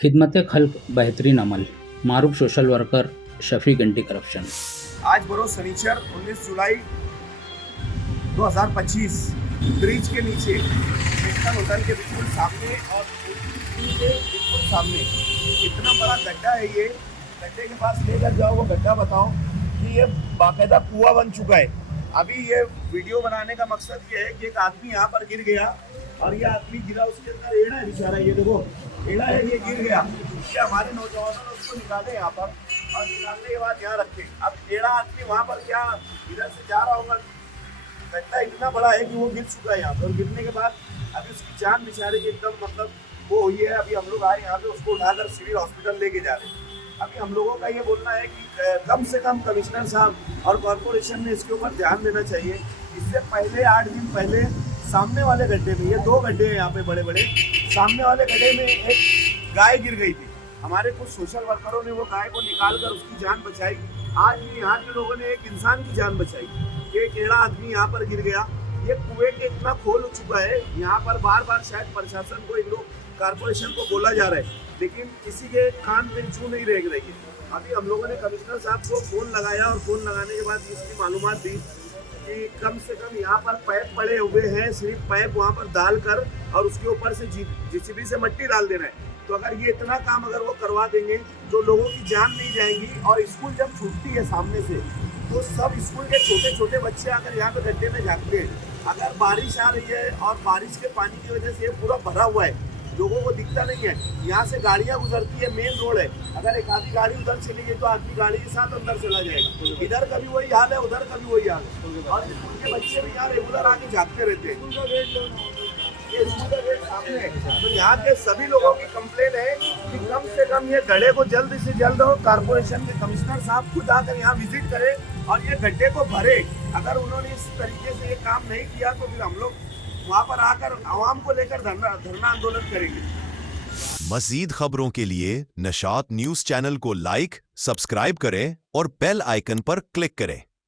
खिदमत खल्क बेहतरीन अमल, मारूफ social worker Shafiq anti corruption. आज बरोज शनिचर 19 जुलाई 2025 ब्रिज के नीचे नेशनल होटल के बिल्कुल सामने और स्कूल के बिल्कुल सामने इतना बड़ा गड्ढा है। ये गड्ढे के पास लेकर जाओ, वो गड्ढा बताओ कि ये बाकायदा कुआं बन चुका है। अभी ये वीडियो बनाने का मकसद ये है कि एक आदमी यहाँ पर गिर गया और ये आदमी गिरा, उसके अंदर एड़ा है बेचारा, ये देखो एड़ा है, ये गिर गया। ये हमारे नौजवानों ने उसको निकाले यहाँ पर और निकालने के बाद यहाँ रखे। अब एड़ा आदमी वहाँ पर क्या इधर से जा रहा होगा, गड्ढा इतना बड़ा है कि वो गिर चुका है यहाँ पर। और गिरने के बाद अभी उसकी जान बेचारे की एकदम मतलब वो हुई है। अभी हम लोग आए यहाँ पे, उसको उठाकर सिविल हॉस्पिटल लेके जा रहे हैं। अभी हम लोगों का ये बोलना है कि कम से कम कमिश्नर साहब और कॉर्पोरेशन ने इसके ऊपर ध्यान देना चाहिए। इससे पहले 8 दिन पहले सामने वाले गड्ढे में, ये 2 गड्ढे हैं यहाँ पे बड़े बड़े, सामने वाले गड्ढे में एक गाय गिर गई थी। हमारे कुछ सोशल वर्करों ने वो गाय को निकाल कर उसकी जान बचाई। आज भी यहाँ के लोगों ने एक इंसान की जान बचाई। एक एड़ा आदमी यहाँ पर गिर गया। ये कुएं के इतना खोल हो चुका है, यहाँ पर बार बार शायद प्रशासन को, इन लोग कॉर्पोरेशन को बोला जा रहा है, लेकिन किसी के कान पे छू नहीं रह रही है। अभी हम लोगों ने कमिश्नर साहब को फ़ोन लगाया और फ़ोन लगाने के बाद इसकी मालूमात दी कि कम से कम यहाँ पर पाइप पड़े हुए हैं, सिर्फ पाइप वहाँ पर डालकर और उसके ऊपर से जेसीबी से मिट्टी डाल देना है। तो अगर ये इतना काम अगर वो करवा देंगे तो लोगों की जान नहीं जाएगी। और स्कूल जब छूटती है सामने से तो सब स्कूल के छोटे छोटे बच्चे आकर यहाँ पे गड्ढे में झाँकते हैं। अगर बारिश आ रही है और बारिश के पानी की वजह से ये पूरा भरा हुआ है, लोगों को दिखता नहीं है। यहाँ से गाड़ियाँ गुजरती है, मेन रोड है। अगर एक आधी गाड़ी उधर चली गई तो आदमी गाड़ी के साथ अंदर चला जाएगा। इधर का भी वही हाल है, उधर का भी वही हाल है। और स्कूल के बच्चे भी यहाँ रेगुलर आके झाँकते रहते हैं। ये स्कूल का गेट सामने है। तो यहाँ के सभी लोगों की कंप्लेन है कि कम से कम ये गड्ढे को जल्द से जल्द हो, कॉर्पोरेशन के कमिश्नर साहब खुद आकर यहाँ विजिट करें और ये गड्ढे को भरे। अगर उन्होंने इस तरीके से ये काम नहीं किया तो फिर हम लोग वहाँ पर आकर आवाम को लेकर धरना आंदोलन करेंगे। मज़ीद खबरों के लिए नशात न्यूज़ चैनल को लाइक, सब्सक्राइब करें और बेल आइकन पर क्लिक करें।